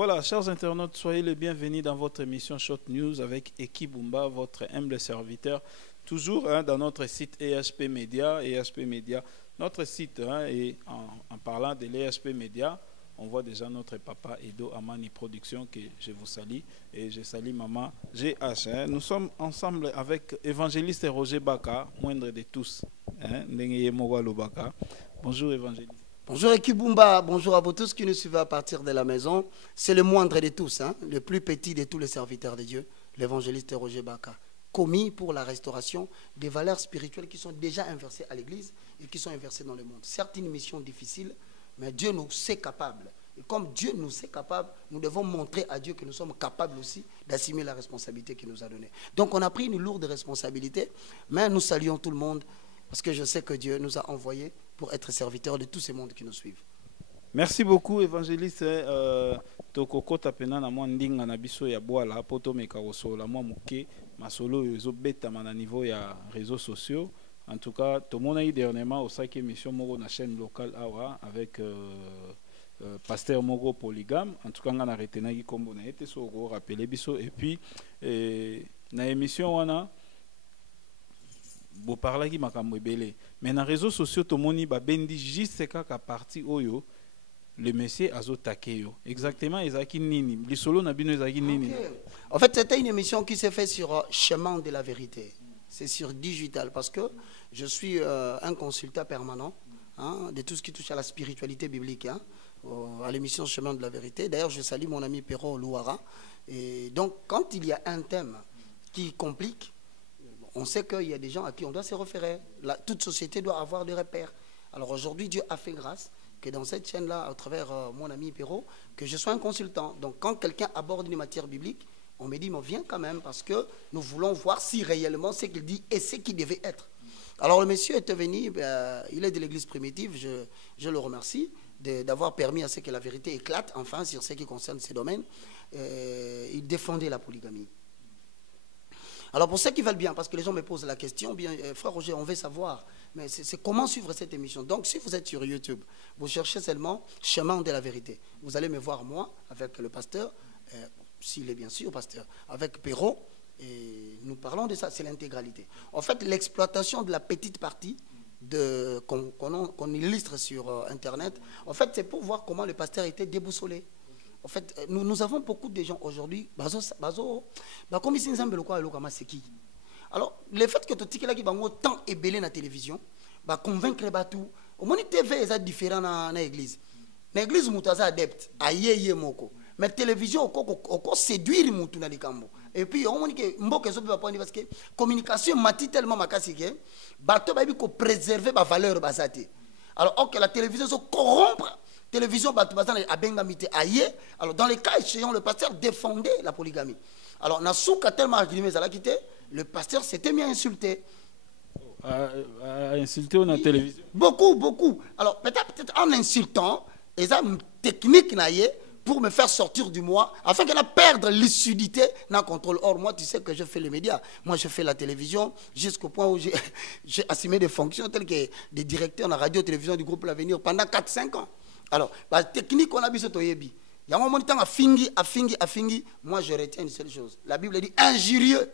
Voilà, chers internautes, soyez les bienvenus dans votre émission Short News avec Eki Bumba, votre humble serviteur. Toujours dans notre site EHP Media. Notre site, et en parlant de l'EHP Media, on voit déjà notre papa Edo Amani Production, que je vous salue. Et je salue maman GH. Nous sommes ensemble avec évangéliste Roger Baka, moindre de tous. Bonjour évangéliste. Bonjour Eki Bumba, bonjour à vous tous qui nous suivez à partir de la maison. C'est le moindre de tous, le plus petit de tous les serviteurs de Dieu, l'évangéliste Roger Baka, commis pour la restauration des valeurs spirituelles qui sont déjà inversées à l'Église et qui sont inversées dans le monde. Certes, une mission difficile, mais Dieu nous sait capables. Et comme Dieu nous sait capables, nous devons montrer à Dieu que nous sommes capables aussi d'assumer la responsabilité qu'il nous a donnée. Donc on a pris une lourde responsabilité, mais nous saluons tout le monde parce que je sais que Dieu nous a envoyés pour être serviteurs de tous ces mondes qui nous suivent. Merci beaucoup, évangéliste. Tokoko tapena na mwa ndinga na biso ya boala poto meka kosola mwa muke masolo ezo beta na niveau ya réseaux sociaux. En tout cas, tout le monde a eu dernièrement au 5e émission Mogo na chaîne locale awa avec pasteur Mogo polygame. En tout cas, on a arrêté na kombo na été so go rappeler biso et puis na émission wana bo parlaki makambo ebele. Mais dans les réseaux sociaux, tout le monde a bendi juste kaka partie oyo le monsieur azo takeyo. Exactement, ezaki nini? Li solo na bino ezaki nini? En fait, c'était une émission qui s'est faite sur Chemin de la vérité. C'est sur digital parce que je suis un consultant permanent de tout ce qui touche à la spiritualité biblique à l'émission Chemin de la vérité. D'ailleurs, je salue mon ami Perro Louara. Et donc, quand il y a un thème qui complique, on sait qu'il y a des gens à qui on doit se référer. Toute société doit avoir des repères. Alors aujourd'hui, Dieu a fait grâce que dans cette chaîne-là, à travers mon ami Perrault, que je sois un consultant. Donc quand quelqu'un aborde une matière biblique, on me dit, mais viens quand même, parce que nous voulons voir si réellement ce qu'il dit est ce qui devait être. Alors le monsieur est venu, il est de l'église primitive, je le remercie d'avoir permis à ce que la vérité éclate, enfin, sur ce qui concerne ces domaines. Il défendait la polygamie. Alors pour ceux qui veulent bien, parce que les gens me posent la question, bien, frère Roger, on veut savoir, mais c'est comment suivre cette émission. Donc si vous êtes sur YouTube, vous cherchez seulement Chemin de la vérité. Vous allez me voir moi, avec le pasteur, s'il est bien sûr pasteur, avec Perrault, et nous parlons de ça, c'est l'intégralité. En fait, l'exploitation de la petite partie qu'on illustre sur Internet, en fait, c'est pour voir comment le pasteur était déboussolé. En fait, nous avons beaucoup de gens aujourd'hui. Alors, le fait que tu as tant ébélé dans la télévision, convaincre tout. Au moins, TV est différent dans l'église. Dans l'église, tu es adepte. Mais la télévision, on séduire les gens. Et puis, on dit que parce que la communication m'a tellement makasi que il faut préserver la valeur. Alors, la télévision se corrompre. Télévision, alors dans les cas échéants, le pasteur défendait la polygamie. Alors, Nasuka tellement le pasteur s'était mis à insulter. Insulter on a télévision. Beaucoup. Alors, peut-être en insultant, ils ont une technique pour me faire sortir du moi, afin qu'elle perdre lucidité dans le contrôle. Or, moi, tu sais que je fais les médias. Moi, je fais la télévision jusqu'au point où j'ai assumé des fonctions telles que des directeurs de la radio-télévision du groupe L'Avenir pendant 4-5 ans. Alors, la technique qu'on a vu sur Toyebi, il y a un moment de temps à fingi. Moi, je retiens une seule chose. La Bible dit injurieux.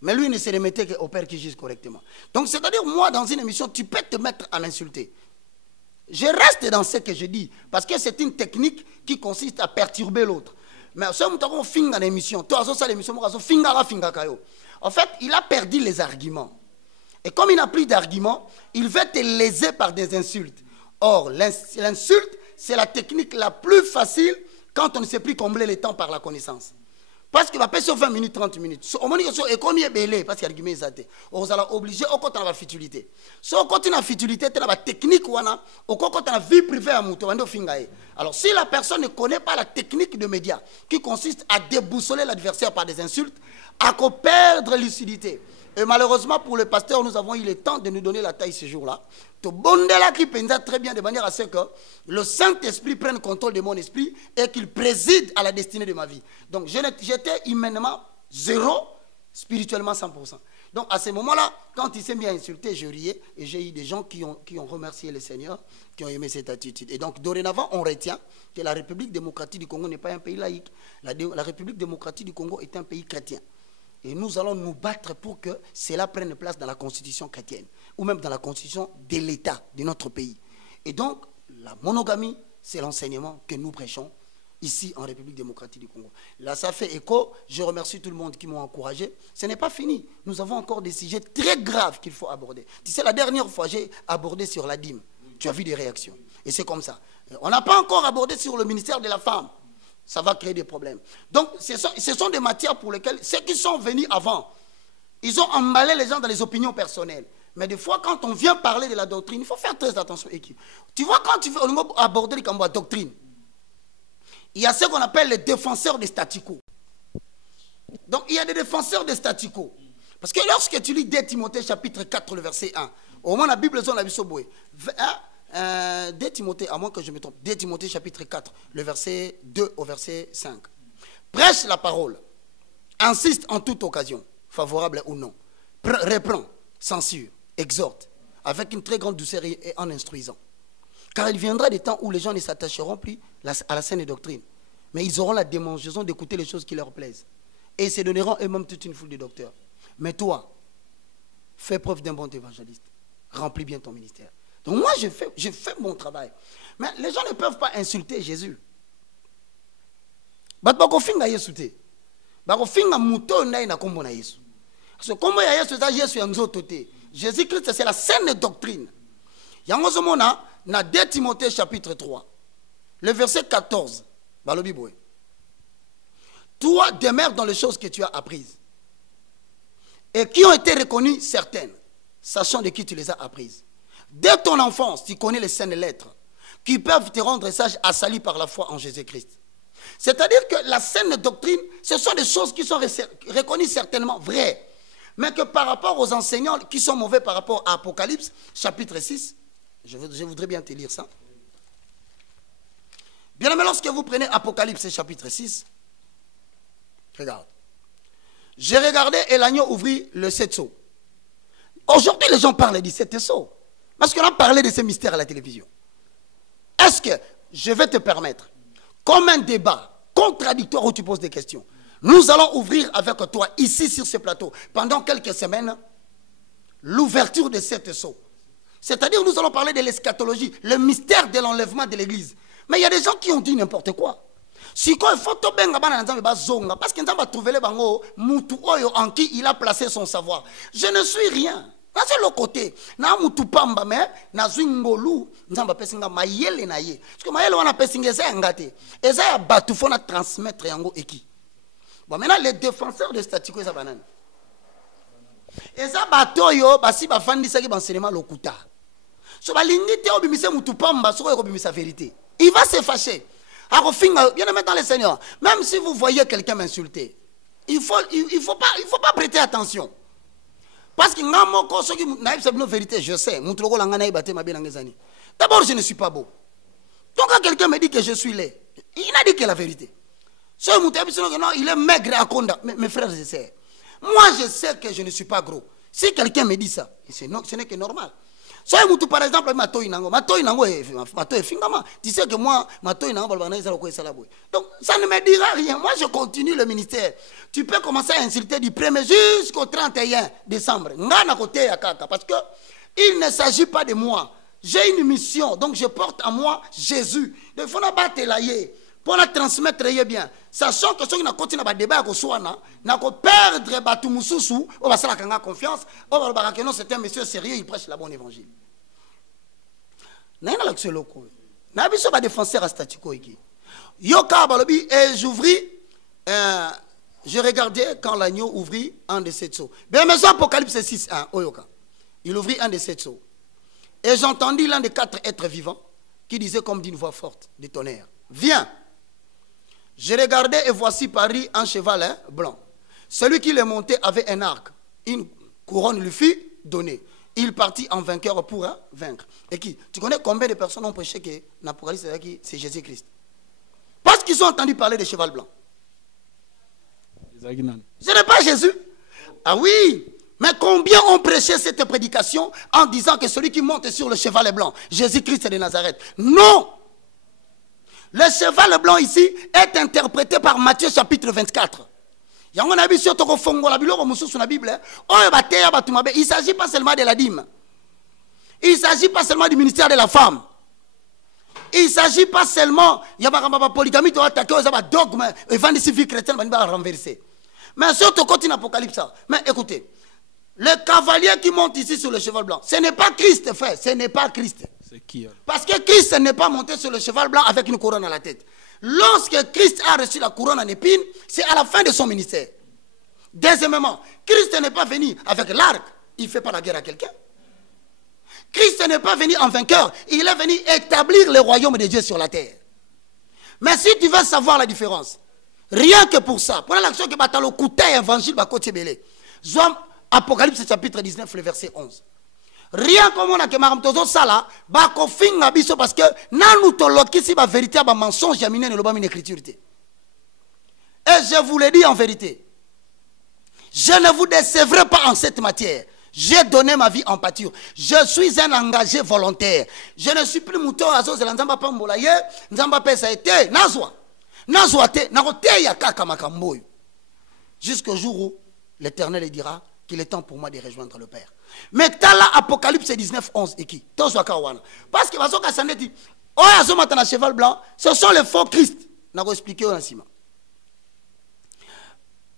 Mais lui, il ne se remettait qu'au Père qui juge correctement. Donc, c'est-à-dire, moi, dans une émission, tu peux te mettre à m'insulter. Je reste dans ce que je dis, parce que c'est une technique qui consiste à perturber l'autre. Mais si on a fait une émission, en fait, il a perdu les arguments. Et comme il n'a plus d'arguments, il veut te léser par des insultes. Or, l'insulte, c'est la technique la plus facile quand on ne sait plus combler le temps par la connaissance. Parce qu'il va passer sur 20 minutes, 30 minutes. Au moment où il est est belé, parce qu'il y a argument exaté. On va obligé au côté de la futilité. Si on continue la futilité, c'est la technique ou au côté de la vie privée à Mouto. Alors, si la personne ne connaît pas la technique de médias qui consiste à déboussoler l'adversaire par des insultes, à perdre lucidité. Et malheureusement, pour le pasteur, nous avons eu le temps de nous donner la taille ce jour-là. To bondela qui pensa très bien de manière à ce que le Saint-Esprit prenne contrôle de mon esprit et qu'il préside à la destinée de ma vie. Donc, j'étais humainement zéro, spirituellement 100%. Donc à ce moment-là, quand il s'est mis à insulter, je riais et j'ai eu des gens qui ont remercié le Seigneur, qui ont aimé cette attitude. Et donc dorénavant, on retient que la République démocratique du Congo n'est pas un pays laïque. La République démocratique du Congo est un pays chrétien. Et nous allons nous battre pour que cela prenne place dans la constitution chrétienne ou même dans la constitution de l'État de notre pays. Et donc, la monogamie, c'est l'enseignement que nous prêchons ici en République démocratique du Congo. Là, ça fait écho. Je remercie tout le monde qui m'a encouragé. Ce n'est pas fini. Nous avons encore des sujets très graves qu'il faut aborder. Tu sais, la dernière fois, j'ai abordé sur la dîme. Tu as vu des réactions. Et c'est comme ça. On n'a pas encore abordé sur le ministère de la Femme. Ça va créer des problèmes. Donc, ce sont des matières pour lesquelles ceux qui sont venus avant, ils ont emballé les gens dans les opinions personnelles. Mais des fois, quand on vient parler de la doctrine, il faut faire très attention. Tu vois, quand tu veux aborder la doctrine, il y a ce qu'on appelle les défenseurs des statu quo. Donc, il y a des défenseurs des statu quo. Parce que lorsque tu lis 2 Timothée chapitre 4, le verset 1, au moment la Bible, on a vu ce bout. 2 Timothée, à moins que je me trompe, 2 Timothée chapitre 4, le verset 2 au verset 5. Prêche la parole, insiste en toute occasion, favorable ou non, reprend, censure, exhorte, avec une très grande douceur et en instruisant. Car il viendra des temps où les gens ne s'attacheront plus à la saine doctrine, mais ils auront la démangeaison d'écouter les choses qui leur plaisent, et ils se donneront eux-mêmes toute une foule de docteurs. Mais toi, fais preuve d'un bon évangéliste, remplis bien ton ministère. Donc moi, je fais mon travail. Mais les gens ne peuvent pas insulter Jésus. Parce que Jésus-Christ, c'est la saine doctrine. Il y a un 2 Timothée chapitre 3, le verset 14. Toi, demeure dans les choses que tu as apprises et qui ont été reconnues certaines, sachant de qui tu les as apprises. Dès ton enfance, tu connais les saines lettres qui peuvent te rendre sage assali par la foi en Jésus-Christ. C'est-à-dire que la saine doctrine, ce sont des choses qui sont reconnues certainement vraies, mais que par rapport aux enseignants qui sont mauvais par rapport à Apocalypse, chapitre 6, je voudrais bien te lire ça. Bien aimé, lorsque vous prenez Apocalypse chapitre 6, regarde. J'ai regardé et l'agneau ouvrit le 7 sceaux. Aujourd'hui, les gens parlent du 7 sceaux. Parce qu'on a parlé de ces mystères à la télévision. Est-ce que je vais te permettre, comme un débat contradictoire où tu poses des questions, nous allons ouvrir avec toi, ici sur ce plateau, pendant quelques semaines, l'ouverture de 7 sceaux. C'est-à-dire, nous allons parler de l'eschatologie, le mystère de l'enlèvement de l'église. Mais il y a des gens qui ont dit n'importe quoi. Si quoi il faut tout bien parce qu'ils ont trouvé les bango, en qui il a placé son savoir. Je ne suis rien. C'est le côté. Na mutupamba me na zwingolu nzamba pesinga mayele na ye. Parce que mayele wana pesinga za ngate. Eza ya batu fona transmettre yango eki. Bon maintenant les défenseurs de statu quo eza banane. Eza batoyo basi bafandisa ki banselement lokuta. So balingite obimise mutupamba soko ekobimisa vérité. Il va se fâcher. Bien aimé dans le Seigneur, même si vous voyez quelqu'un m'insulter, il faut pas prêter attention. Parce que la vérité, je sais. D'abord, je ne suis pas beau. Donc quand quelqu'un me dit que je suis laid, il a dit que la vérité. Il est maigre à Konda. Mes frères et sœurs, moi je sais que je ne suis pas gros. Si quelqu'un me dit ça, ce n'est que normal. Par exemple, tu sais que moi, donc ça ne me dira rien. Moi, je continue le ministère. Tu peux commencer à insulter du 1er jusqu'au 31 décembre. Parce que il ne s'agit pas de moi. J'ai une mission, donc je porte à moi Jésus. Il faut battre pour la transmettre bien. Sachant que ceux qui continuent à débat n'a pas perdre Batumususu, on va se faire confiance, on va dire que non, c'est un monsieur sérieux, il prêche la bonne évangile. N'a pas l'accès local. N'a pas défenseur à statu quo. Yoka balobi et j'ouvris, je regardais quand l'agneau ouvrit un de ces sceaux. Bien, mais Apocalypse 6, 1, Oyoka. Il ouvrit un de ces sceaux. Et j'entendis l'un des 4 êtres vivants qui disait comme d'une voix forte de tonnerre: viens. Je regardais et voici Paris un cheval blanc. Celui qui le montait avait un arc. Une couronne lui fut donnée. Il partit en vainqueur pour vaincre. Et qui? Tu connais combien de personnes ont prêché que l'Apocalypse c'est Jésus-Christ? Parce qu'ils ont entendu parler de cheval blanc. Ce n'est pas Jésus. Ah oui, Mais combien ont prêché cette prédication en disant que celui qui monte sur le cheval est blanc, Jésus-Christ de Nazareth? Non! Le cheval blanc ici est interprété par Matthieu chapitre 24. Il ne s'agit pas seulement de la dîme. Il ne s'agit pas seulement du ministère de la femme. Il ne s'agit pas seulement de la polygamie, de la dogme, évangélique chrétien, de renverser. Mais surtout quand il y a l'Apocalypse. Mais écoutez, le cavalier qui monte ici sur le cheval blanc, ce n'est pas Christ, frère, ce n'est pas Christ. C'est qui? Parce que Christ n'est pas monté sur le cheval blanc avec une couronne à la tête. Lorsque Christ a reçu la couronne en épine, c'est à la fin de son ministère. Deuxièmement, Christ n'est pas venu avec l'arc, il ne fait pas la guerre à quelqu'un. Christ n'est pas venu en vainqueur, il est venu établir le royaume de Dieu sur la terre. Mais si tu veux savoir la différence, rien que pour ça, pour l'action que tu as le côté évangile, Apocalypse chapitre 19, le verset 11. Rien comme on a que Maram Tozo Sala, Bakofinga Biso, parce que nous toloki si la vérité, ba mensonge, yamine ne l'obam une écriture. Et je vous le dis en vérité, je ne vous décevrai pas en cette matière. J'ai donné ma vie en pâture. Je suis un engagé volontaire. Je ne suis plus mouton à Zoz, Nzamba Pambolaye, Nzamba Pesa été, Nazwa. Nazwa te, Narote Yakaka Makamboy. Jusqu'au jour où l'Éternel dira qu'il est temps pour moi de rejoindre le Père. Mais t'as là Apocalypse 19, 11 et qui? Parce que Vazoka Sane dit, oh, Azomata na cheval blanc, ce sont les faux Christ. N'a pas expliqué au Nassima.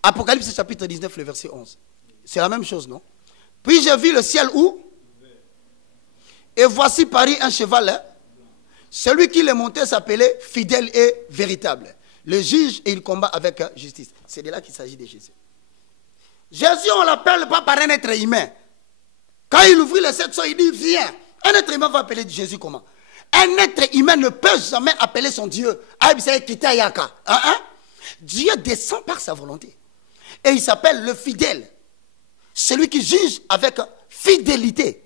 Apocalypse chapitre 19, le verset 11. C'est la même chose, non? Puis j'ai vu le ciel où? Et voici Paris un cheval. Hein? Celui qui le montait s'appelait fidèle et véritable. Le juge et il combat avec justice. C'est de là qu'il s'agit de Jésus. Jésus, on ne l'appelle pas par un être humain. Quand il ouvrit le 700, il dit viens. Un être humain va appeler Jésus comment? Un être humain ne peut jamais appeler son Dieu. Dieu descend par sa volonté. Et il s'appelle le fidèle. Celui qui juge avec fidélité.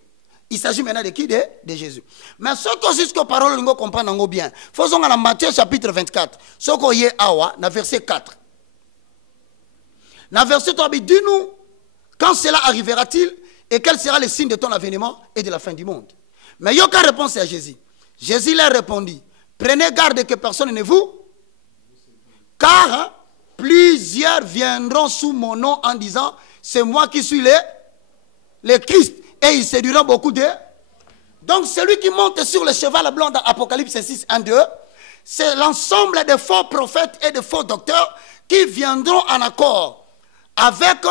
Il s'agit maintenant de qui? De Jésus. Mais ce que jusqu'aux paroles, nous comprenons bien. Faisons dans Matthieu chapitre 24. Ce qu'on y est awa, dans verset 4. Dans verset 3, dis-nous, quand cela arrivera-t-il et quel sera le signe de ton avènement et de la fin du monde? Mais il y a aucune réponse à Jésus. Jésus leur répondit, prenez garde que personne ne vous, car plusieurs viendront sous mon nom en disant, c'est moi qui suis le Christ. Et ils séduiront beaucoup de... Donc celui qui monte sur le cheval blanc dans Apocalypse 6, 1, 2, c'est l'ensemble des faux prophètes et de faux docteurs qui viendront en accord avec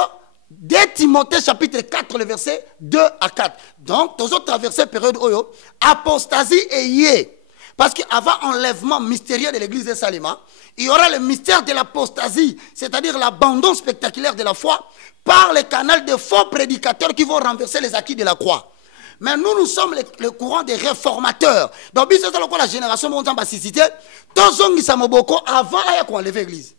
dès Timothée chapitre 4, le verset 2 à 4. Donc, tous autres traversées période oyo, apostasie et yé. Parce qu'avant enlèvement mystérieux de l'église de Salima, il y aura le mystère de l'apostasie, c'est-à-dire l'abandon spectaculaire de la foi par le canal de faux prédicateurs qui vont renverser les acquis de la croix. Mais nous sommes le courant des réformateurs. Donc, c'est la génération montant basicité, tous ont Samoboko avant qu'on enlève l'église.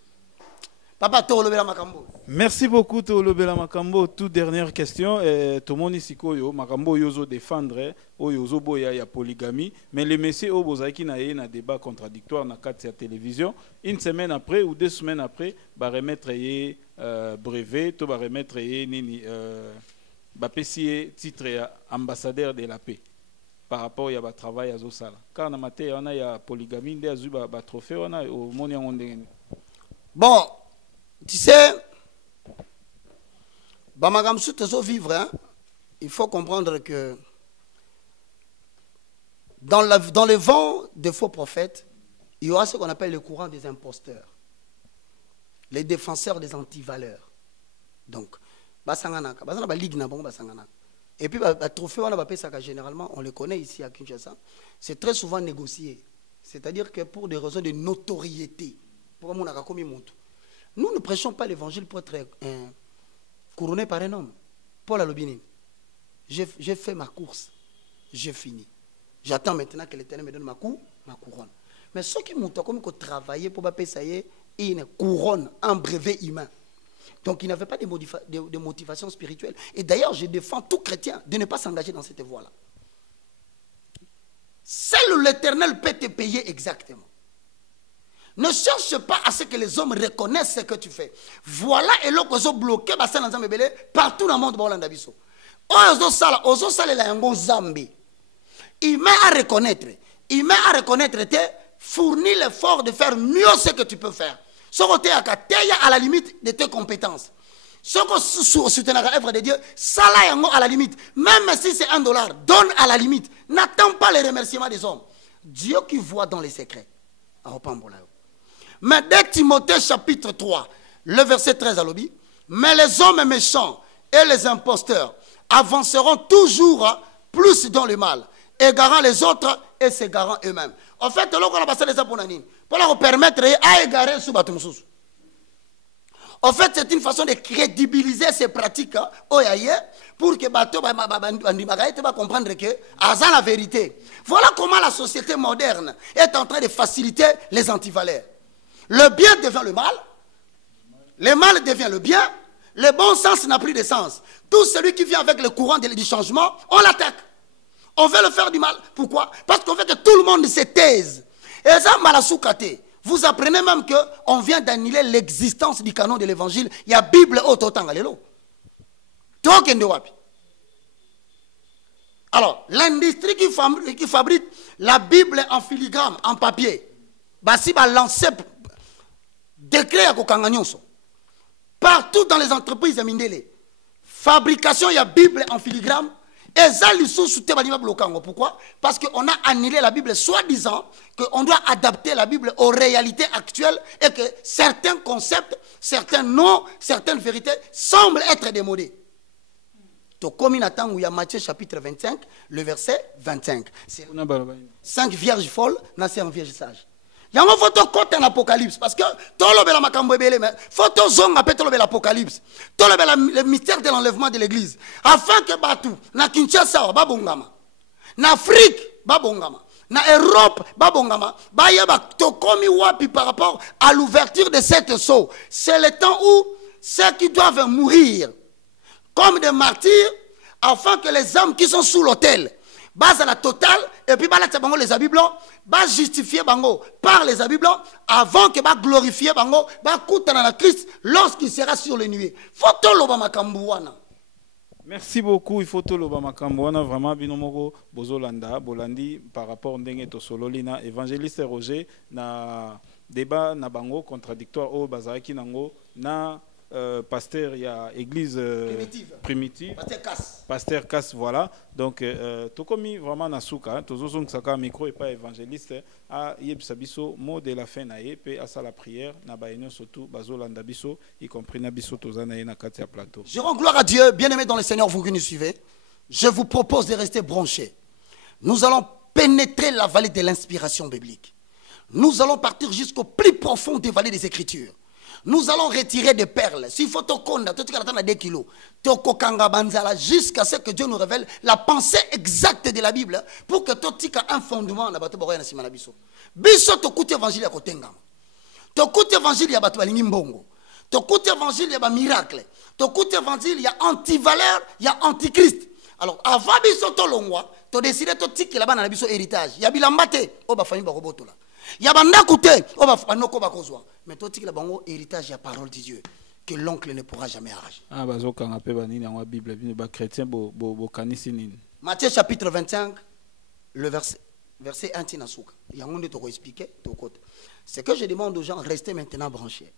Papa, Tolobela Makambo. Merci beaucoup, Tolobela Makambo. Toute dernière question. Tout le monde ici, Makambo, yozo défendre, yozo boya ya polygamie. Mais les messieurs, Bozaki na un débat contradictoire dans la télévision. Une semaine après ou 2 semaines après, va remettre brevet, to va remettre nini, titre ambassadeur de la paix par rapport à travail à Zosala. Car dans matin, on a polygamie, on a trophée, on a au monde. Bon. Tu sais, vivre, hein, il faut comprendre que dans le vent des faux prophètes, il y aura ce qu'on appelle le courant des imposteurs, les défenseurs des antivaleurs. Donc, et puis, le trophée, généralement, on le connaît ici à Kinshasa, c'est très souvent négocié. C'est-à-dire que pour des raisons de notoriété, pour nous ne prêchons pas l'évangile pour être couronné par un homme. Paul Alobini, j'ai fait ma course, j'ai fini. J'attends maintenant que l'Éternel me donne ma couronne. Mais ceux qui m'ont travaillé pour payer une couronne, un brevet humain. Donc il n'avait pas de motivation spirituelle. Et d'ailleurs, je défends tout chrétien de ne pas s'engager dans cette voie-là. Seul l'Éternel peut te payer exactement. Ne cherche pas à ce que les hommes reconnaissent ce que tu fais. Voilà et là qu'ils ont bloqué partout dans le monde. Il met à reconnaître. Il met à reconnaître. Fournir l'effort de faire mieux ce que tu peux faire. Ce côté à la limite de tes compétences. Ce que soutenir l'œuvre de Dieu, ça là à la limite. Même si c'est $1, donne à la limite. N'attends pas les remerciements des hommes. Dieu qui voit dans les secrets. Mais dès Timothée chapitre 3, le verset 13 à l'objet, mais les hommes méchants et les imposteurs avanceront toujours plus dans le mal, égarant les autres et s'égarant eux-mêmes. En fait, on a passé les abonnés pour leur permettre à égarer sous Batumsous. En fait, c'est une façon de crédibiliser ces pratiques pour que Bato va comprendre que c'est la vérité. Voilà comment la société moderne est en train de faciliter les antivaleurs. Le bien devient le mal devient le bien, le bon sens n'a plus de sens. Tout celui qui vient avec le courant du changement, on l'attaque. On veut le faire du mal. Pourquoi? Parce qu'on veut que tout le monde se taise. Et ça, Malasukaté. Vous apprenez même qu'on vient d'annuler l'existence du canon de l'évangile. Il y a la Bible au Totangalelo. Alors, l'industrie qui fabrique la Bible en filigrane, en papier, si va lancer décret à Kokanganyonso. Partout dans les entreprises de Mindele, fabrication, il y a Bible en filigrane. Et ça, pourquoi? Parce qu'on a annulé la Bible, soi-disant qu'on doit adapter la Bible aux réalités actuelles et que certains concepts, certains noms, certaines vérités semblent être démodés. Comme il attend où il y a Matthieu chapitre 25, le verset 25. 5 vierges folles, naissent un vierge sage. Il y a une photo côté en Apocalypse parce que tout le monde a photo zone appelle l'Apocalypse. Tout le mystère de l'enlèvement de l'église. Afin que Batou, na Kinshasa, babongama. Na Afrique, babongama. Na Europe, babongama. Bayaba tokomi wapi par rapport à l'ouverture de cette sceau. C'est le temps où ceux qui doivent mourir comme des martyrs afin que les âmes qui sont sous l'autel base à la totale, et puis les habits blancs, justifier bango par les habits blancs, avant que glorifier bango, koutana Christ lorsqu'il sera sur les nuées. Photo l'obama kambouana. Merci beaucoup. Il faut tout l'obama kambouana vraiment binomoko bozolanda bolandi par rapport ndenge to sololina évangéliste Roger na débat na bango contradictoire au bazaki nango na pasteur, il y a église primitive. Pasteur Casse, voilà. Donc, tout comme vraiment Nasuka, tout le monde micro et pas évangéliste, à Yebsabiso, mot de la fin, et à ça la prière, Nabaïno surtout, Bazolanda Biso, y compris Nabiso Tozana na Katia Plateau. Je rends gloire à Dieu, bien-aimés dans le Seigneur, vous qui nous suivez. Je vous propose de rester branchés. Nous allons pénétrer la vallée de l'inspiration biblique. Nous allons partir jusqu'au plus profond des vallées des Écritures. Nous allons retirer des perles. S'il faut te connaître, tu as 2 kilos. Jusqu'à ce que Dieu nous révèle la pensée exacte de la Bible pour que tu aies un fondement. Biso to kuti évangile ya kotengama. To kuti évangile ya batu balingi mbongo. To kuti évangile ya miracle. To kuti évangile ya anti-valeur, ya antichrist. Alors avant biso to longwa, to décider to tiki là-bas na biso héritage. Ya bilamba te, o ba famille ba robotola. Ya banda kute, o ba fanoko ba kozwa. Mais toi, tu as un héritage de la parole de Dieu que l'oncle ne pourra jamais arracher. Matthieu chapitre 25, le verset 1. Il y a un de te expliquer. C'est que je demande aux gens, restez maintenant branchés.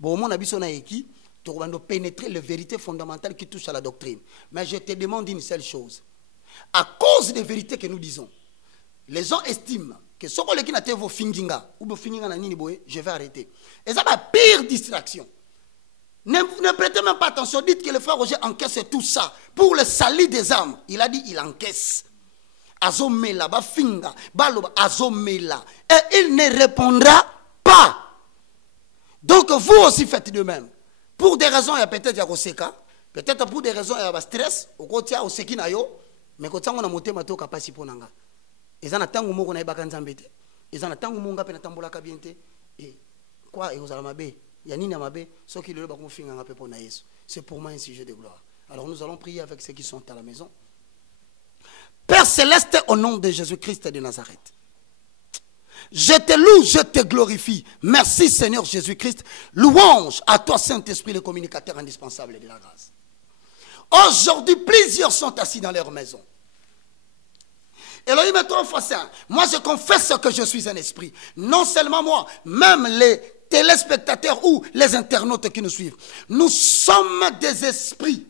Bon, mon avis, on a écrit, tu vas pénétrer les vérités fondamentales qui touchent à la doctrine. Mais je te demande une seule chose. À cause des vérités que nous disons, les gens estiment que ce qui n'a pas vos finginga ou vos finginga na nini boye, je vais arrêter. Et ça va pire distraction. Ne prêtez même pas attention. Dites que le frère Roger encaisse tout ça pour le salut des âmes. Il a dit il encaisse. Azomela, ba finga, baloba, azomela. Et il ne répondra pas. Donc vous aussi faites de même. Pour des raisons, il y a peut-être Yakoseka, peut-être pour des raisons, il y a stress, au côté au sekinayo, mais quand on a monté ma toka pas si ponanga. Ils en attendent mon na bakanzambete. Ils en attendent mon gars tambola kabiente. Et quoi, et vous allez m'abbé. Yanina m'abbé, ceux qui le bakon finga un peu pour naïs. C'est pour moi un sujet de gloire. Alors nous allons prier avec ceux qui sont à la maison. Père céleste, au nom de Jésus-Christ de Nazareth, Je te loue, je te glorifie. Merci Seigneur Jésus-Christ. Louange à toi Saint-Esprit, le communicateur indispensable de la grâce. Aujourd'hui, plusieurs sont assis dans leur maison. Elohim est trop facile. Moi, je confesse que je suis un esprit. Non seulement moi, même les téléspectateurs ou les internautes qui nous suivent. Nous sommes des esprits.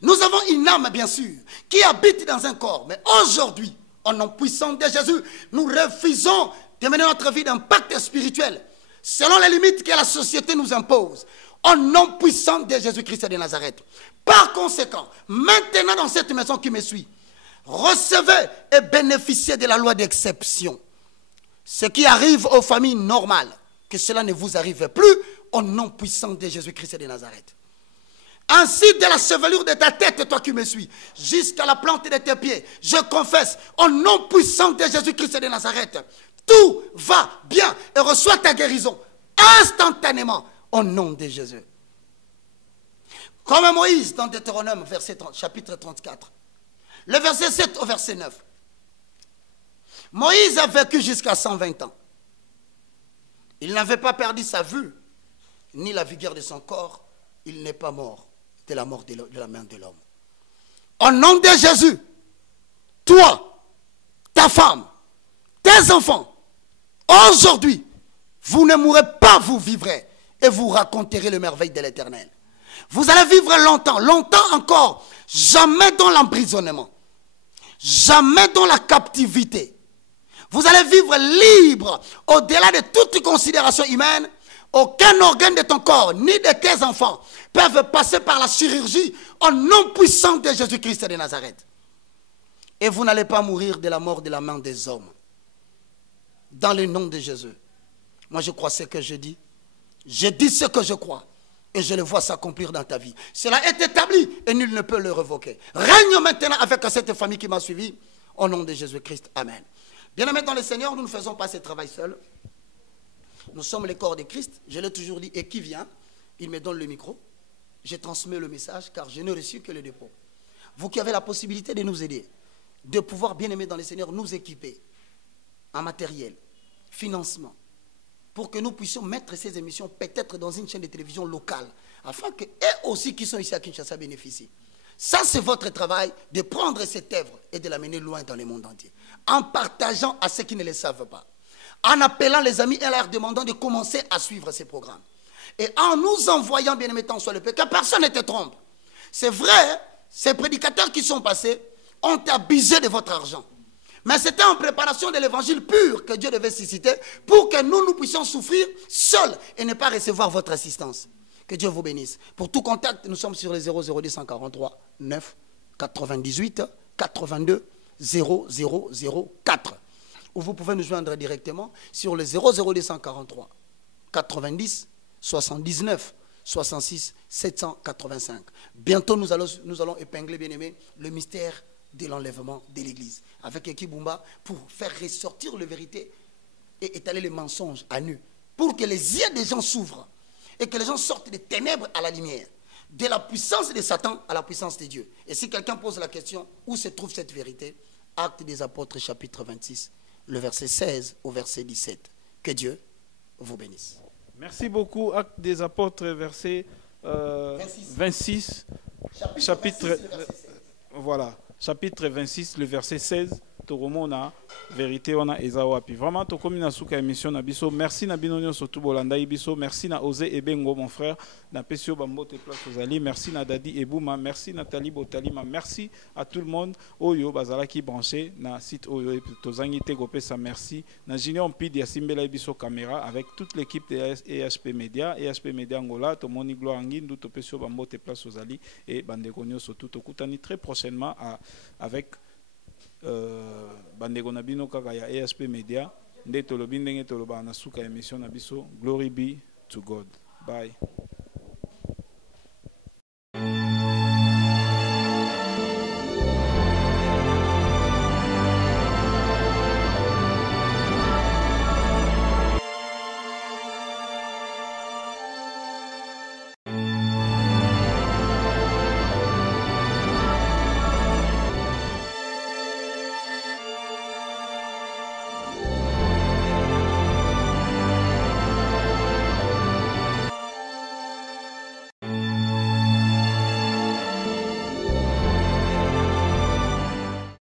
Nous avons une âme, bien sûr, qui habite dans un corps. Mais aujourd'hui, au nom puissant de Jésus, nous refusons de mener notre vie d'un pacte spirituel selon les limites que la société nous impose. Au nom puissant de Jésus-Christ de Nazareth. Par conséquent, maintenant dans cette maison qui me suit, recevez et bénéficiez de la loi d'exception. Ce qui arrive aux familles normales, que cela ne vous arrive plus, au nom puissant de Jésus-Christ de Nazareth. Ainsi de la chevelure de ta tête, toi qui me suis, jusqu'à la plante de tes pieds, je confesse, au nom puissant de Jésus-Christ de Nazareth, tout va bien et reçois ta guérison instantanément au nom de Jésus. Comme Moïse dans Deutéronome, chapitre 34, le verset 7 au verset 9. Moïse a vécu jusqu'à 120 ans. Il n'avait pas perdu sa vue, ni la vigueur de son corps. Il n'est pas mort de la mort de la main de l'homme. Au nom de Jésus, toi, ta femme, tes enfants, aujourd'hui, vous ne mourrez pas, vous vivrez et vous raconterez les merveilles de l'Éternel. Vous allez vivre longtemps, longtemps encore, jamais dans l'emprisonnement, jamais dans la captivité. Vous allez vivre libre, au-delà de toute considération humaine. Aucun organe de ton corps, ni de tes enfants, peuvent passer par la chirurgie au nom puissant de Jésus-Christ de Nazareth. Et vous n'allez pas mourir de la mort de la main des hommes. Dans le nom de Jésus. Moi, je crois ce que je dis. Je dis ce que je crois. Et je le vois s'accomplir dans ta vie. Cela est établi et nul ne peut le revoquer. Règne maintenant avec cette famille qui m'a suivi. Au nom de Jésus-Christ. Amen. Bien-aimés dans le Seigneur, nous ne faisons pas ce travail seul. Nous sommes le corps de Christ. Je l'ai toujours dit. Et qui vient, il me donne le micro. Je transmets le message car je n'ai reçu que le dépôt. Vous qui avez la possibilité de nous aider, de pouvoir, bien-aimés dans le Seigneur, nous équiper en matériel, financement, pour que nous puissions mettre ces émissions peut-être dans une chaîne de télévision locale, afin qu'eux aussi qui sont ici à Kinshasa bénéficient. Ça, c'est votre travail, de prendre cette œuvre et de l'amener loin dans le monde entier, en partageant à ceux qui ne le savent pas, en appelant les amis et leur demandant de commencer à suivre ces programmes. Et en nous envoyant, bien-aimés, tant soit le peu, que personne ne te trompe. C'est vrai, ces prédicateurs qui sont passés ont abusé de votre argent. Mais c'était en préparation de l'évangile pur que Dieu devait susciter pour que nous puissions souffrir seuls et ne pas recevoir votre assistance. Que Dieu vous bénisse. Pour tout contact, nous sommes sur les 00243 9 98 82 0004. Ou vous pouvez nous joindre directement sur le 00243 90 79 66 785. Bientôt, nous allons épingler, bien aimé, le mystère de l'enlèvement de l'Église avec Ekibumba pour faire ressortir la vérité et étaler les mensonges à nu, pour que les yeux des gens s'ouvrent et que les gens sortent des ténèbres à la lumière, de la puissance de Satan à la puissance de Dieu. Et si quelqu'un pose la question, où se trouve cette vérité? Actes des Apôtres, chapitre 26, le verset 16 au verset 17. Que Dieu vous bénisse. Merci beaucoup. Actes des Apôtres, verset 26. Chapitre 26, voilà. Chapitre 26, le verset 16. Toromona, vérité, on a Ezawapi. Vraiment, to comme na souka émission na biso. Merci na binonyo surtout bolanda ibiso. Merci na Osé Ebengo, mon frère. Na Pesio Bambote Place Ozali. Merci na Dadi Ebouma. Merci na Tali Botalima. Merci à tout le monde. Oyo Bazala qui branché na site Oyo et Tozangi Tegopesa. Merci na Junior Mpidi Asimbela Ibiso Caméra avec toute l'équipe de EHP Media. EHP Media Angola. Tomoni Gloire Anguindu, to Pesio Bambote Place Ozali et Bandegonyo surtout. Tokutani très prochainement avec bandeko na bino kaka ya ESP Media nde tolobi ndenge toloba na suka émission na biso. Glory be to God. Bye.